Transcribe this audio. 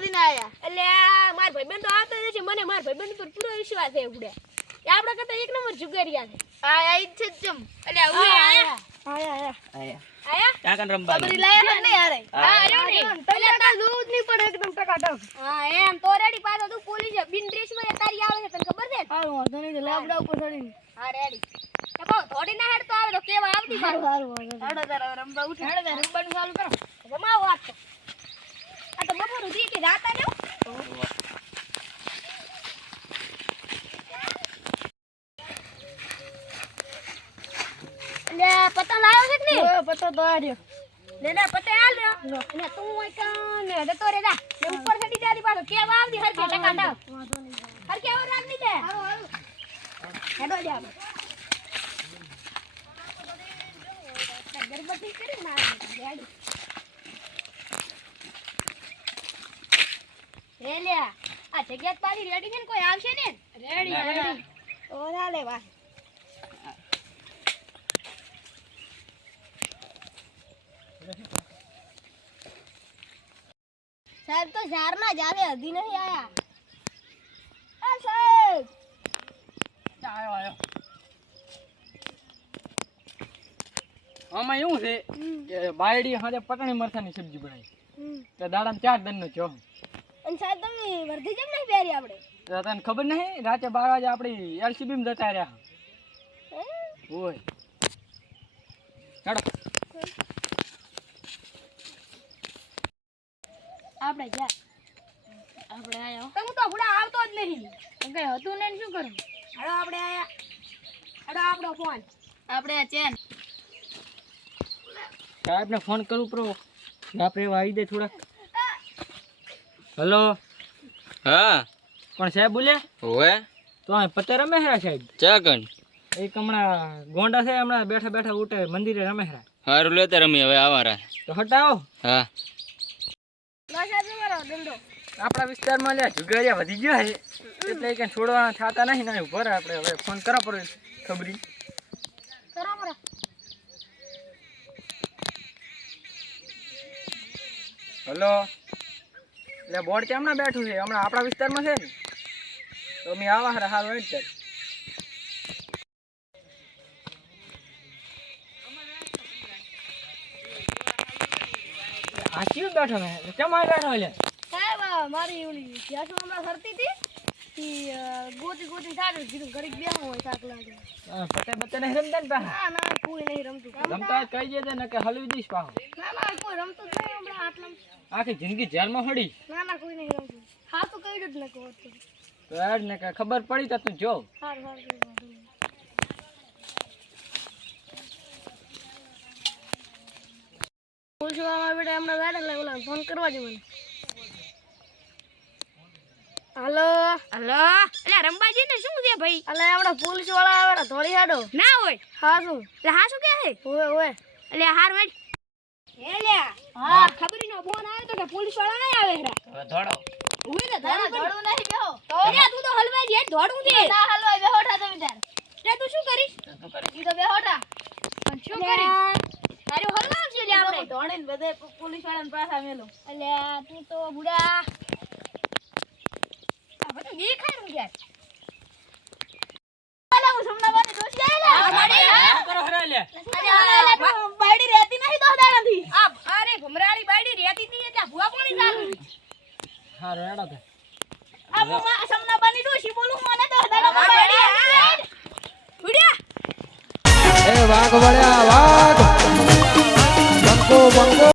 દીને આયા. એટલે આ માર ભાઈબંધ તો આવતો જ છે મને માર ભાઈબંધ પર પૂરો વિશ્વાસ છે ઉડે. આપણા કરતા એક નંબર જુગારિયા છે. આયા ઈ છે જમ. એટલે હવે આયા આયા. આયા આયા. ત્યાં કન રમવાનું. લાયા ને યારે હા. રહ્યો ને એટલે તાર જોવું પડે એકદમ ટકાટક. હા એમ તો રેડી પાછો તું પોલીસ બિન ડ્રેસમાં તારી આવે છે તને ખબર છે? ને? વાંધો નહીં લાબડા ઉપર ચડીને. હા રેડી. એ થોડી ના હેડ તો આવે તો કેવા આવતી મારું હારું હાડો તારા રમવા ઉઠે. હેડો તાર રમવાનું ચાલુ કરો. જમાવો વાત તો. તો બપોર સુધી કે ને એટલે પતંગ લાવ્યો છે કે નહીં? પત્તો તો આ રહ્યો. ને ના તું હોય કાં ને? જતો રે જા ને ઉપર ચડી જાડી પાછો. ટકા. હરકે આવો રાખની દે હેડો જા ગરબતી કરી માર. રેડી રે લે આ જગ્યા પાડી રેડી છે ને? કોઈ આવશે ને? રેડી રેડી ઓ ના. સાહેબ તો ઝારમાં જ આવે હજી નહીં આયા. આ સાહેબ! આયો આયો. આમાં એવું છે કે બાયડી હાથે પટણી મરચાની સબ્જી બનાવી. તો દાડામાં ચાર દનનો ચો અને સાહેબ તમે વર્ધી કેમ નહીં પહેરી આપણે? તને ખબર નહીં? રાતે બાર વાગે આપણી એલસીબી માં જતા રહ્યા. ઓય. ચાલો આપણે જા આપણે આયા હો. તમે તો હમણાં આવતો જ નહીં. કઈ હતું ને શું કરું? હાલો આપણે આયા. હાલો આપણો ફોન આપણે આ ચેન. સાહેબને ફોન કરું પ્રો. આપણે એવા આવી દે થોડાક. હલો? હા. પણ સાહેબ બોલ્યા ઓવે તો આ પતે રમે હે સાહેબ? ચાકન. એક હમણાં ગોંડા છે હમણાં બેઠા બેઠા ઉઠે મંદિરે રમે હે. હારું લેતા રમી હવે આવારા. તો હટાવો. હા. આપણા વિસ્તારમાં લે જુગારિયા વધી ગયા છે. એટલે કે છોડવાના થતા નહીં ના ઉપર આપણે. હવે ફોન કરો પડે ખબરી. કરો બરો હલો? એટલે બોર્ડ કેમના બેઠું છે? હમણાં આપણા વિસ્તારમાં છે ને તો મેં આવા હારા હોય બેઠો ને કેમ આ બેઠો એટલે સાહેબ મારી ઓલી હમણાં ફરતી હતી. ગોતી ગોતી સારું કીધું ઘડીક બેહવું હોય થાક લાગે. હા, પતે પતે નહીં રમતા ને ના ના કોઈ નહીં રમતું. રમતા કહી દેજે ને કે હલવી દઈશ પાછો. ના ના કોઈ રમતું આખી જિંદગી જેલમાં હડી? ના ના કોઈ નહીં હા તો કઈ જ ને કહો તો યાર ને કે ખબર પડી તો તું જો. સારું કોઈ વાંધો નહીં. બેટા એમને ગાડે એટલે ફોન કરવા દે મને હલો? હલો? એટલે રંબાજી ને શું છે ભાઈ? એટલે હમણાં પોલીસવાળા આવેલા ધોળી હાડો. ના હોય. હા શું? એટલે હા શું કે છે? ઓય ઓય એટલે હાર વેડ હે લ્યા હા ખબરી નો ફોન આવ્યો તો કે પોલીસવાળા આવે હવે ધોડો ઉઈ તો ના ધોડું ઘડું નહીં બેહો તો તું તો હલવાઈ જે દે ના તમે તાર એટલે તું શું કરીશ ઈ તો બેહોઠા પણ શું કરીશ તારે હલવાવશે લ્યા આપણે ધોણીને બધે પોલીસ વાળાને પાછા મેલો અલ્યા તું તો બુડા દેખાય યાર અલા હું સમનાબાની દોસ્તી આયેલા કરો હરા લે અરે અલા બાયડી રહેતી નહીં દો દાડાથી આ અરે ભમરાળી બાયડી રહેતી હતી એટલે ભૂવા પાણી ચાલુ હા રેડો તે. આ હું માં સમનાબાની દોશી બોલું મને એ વાઘ વળ્યા.